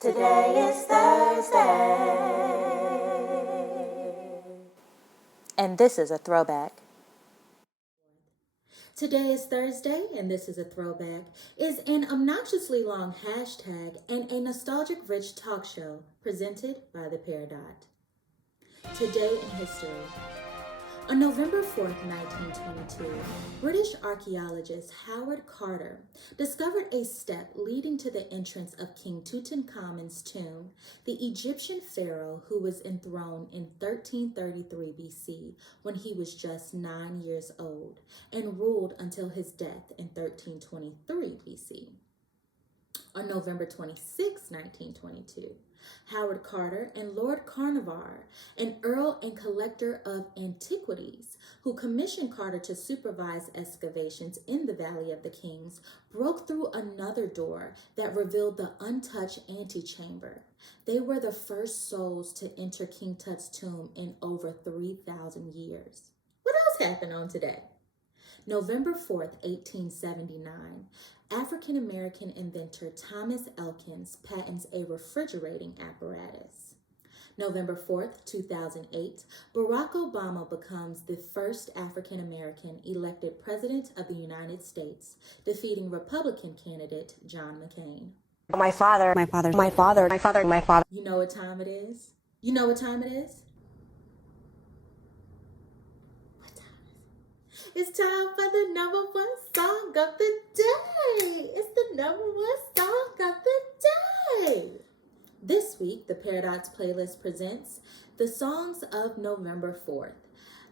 Today is Thursday. And this is a throwback. Today is Thursday, and this is a throwback, is an obnoxiously long hashtag and a nostalgic rich talk show presented by the Peridot. Today in history. On November 4th, 1922, British archaeologist Howard Carter discovered a step leading to the entrance of King Tutankhamen's tomb, the Egyptian pharaoh who was enthroned in 1333 BC when he was just 9 years old and ruled until his death in 1323 BC. On November 26, 1922, Howard Carter and Lord Carnarvon, an Earl and collector of antiquities, who commissioned Carter to supervise excavations in the Valley of the Kings, broke through another door that revealed the untouched antechamber. They were the first souls to enter King Tut's tomb in over 3,000 years. What else happened on today? November 4th, 1879, African-American inventor Thomas Elkins patents a refrigerating apparatus. November 4th, 2008, Barack Obama becomes the first African-American elected president of the United States, defeating Republican candidate John McCain. My father. You know what time it is? You know what time it is? It's time for the number one song of the day. It's the number one song of the day. This week, the Peridot's playlist presents the songs of November 4th.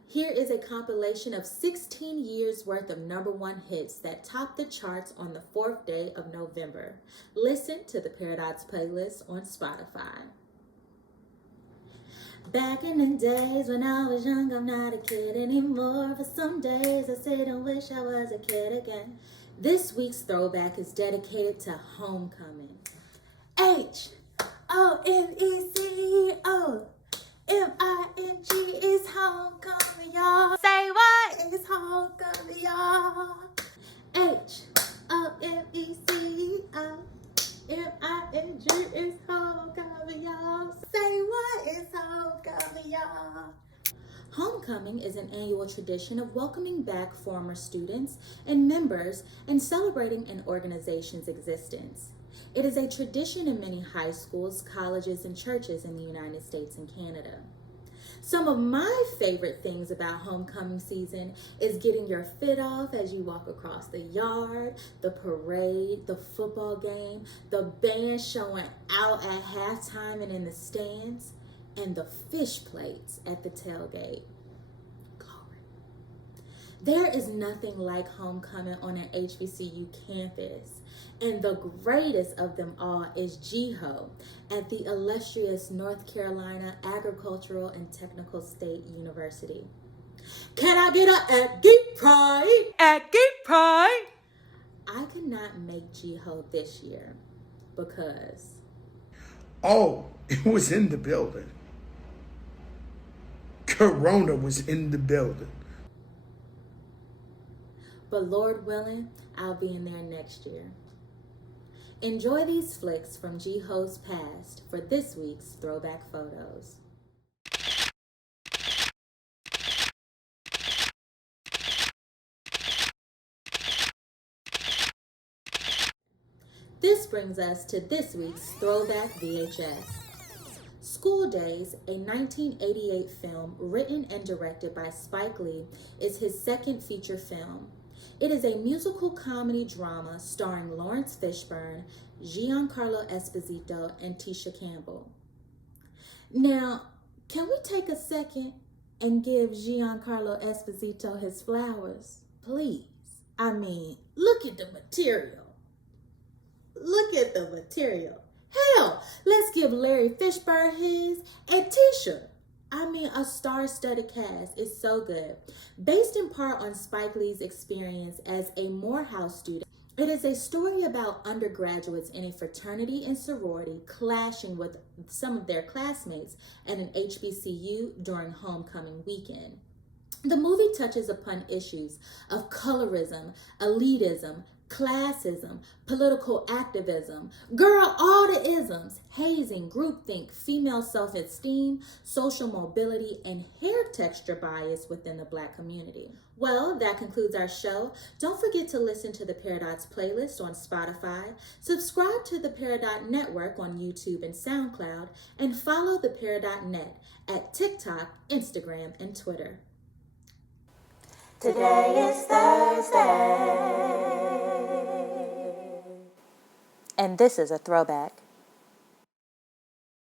Here is a compilation of 16 years worth of number one hits that topped the charts on the 4th day of November. Listen to the Peridot's playlist on Spotify. Back in the days when I was young, I'm not a kid anymore. For some days I sit and wish I was a kid again. This week's throwback is dedicated to homecoming. H-O-M-E-C-O-M-I-N-G is homecoming, y'all. Say what? It's homecoming, y'all. H-O-M-E-C-O-M-I-N-G is homecoming, y'all. Say what is homecoming, y'all? Homecoming is an annual tradition of welcoming back former students and members and celebrating an organization's existence. It is a tradition in many high schools, colleges, and churches in the United States and Canada. Some of my favorite things about homecoming season is getting your fit off as you walk across the yard, the parade, the football game, the band showing out at halftime and in the stands, and the fish plates at the tailgate. Glory. There is nothing like homecoming on an HBCU campus. And the greatest of them all is GHO at the illustrious North Carolina Agricultural and Technical State University. Can I get a Aggie Pride? Aggie Pride! I could not make GHO this year because... Oh, it was in the building. Corona was in the building. But Lord willing, I'll be in there next year. Enjoy these flicks from GHO's past for this week's Throwback Photos. This brings us to this week's Throwback VHS. School Days, a 1988 film written and directed by Spike Lee, is his second feature film. It is a musical comedy drama starring Lawrence Fishburne, Giancarlo Esposito, and Tisha Campbell. Now, can we take a second and give Giancarlo Esposito his flowers? Please. I mean, look at the material. Look at the material. Hell, let's give Larry Fishburne his and Tisha. I mean, a star-studded cast is so good. Based in part on Spike Lee's experience as a Morehouse student, it is a story about undergraduates in a fraternity and sorority clashing with some of their classmates at an HBCU during homecoming weekend. The movie touches upon issues of colorism, elitism, classism, political activism, girl, all the isms, amazing groupthink, female self-esteem, social mobility, and hair texture bias within the Black community. Well, that concludes our show. Don't forget to listen to the Peridot's playlist on Spotify, subscribe to the Peridot Network on YouTube and SoundCloud, and follow the Peridot.net at TikTok, Instagram, and Twitter. Today is Thursday. And this is a throwback.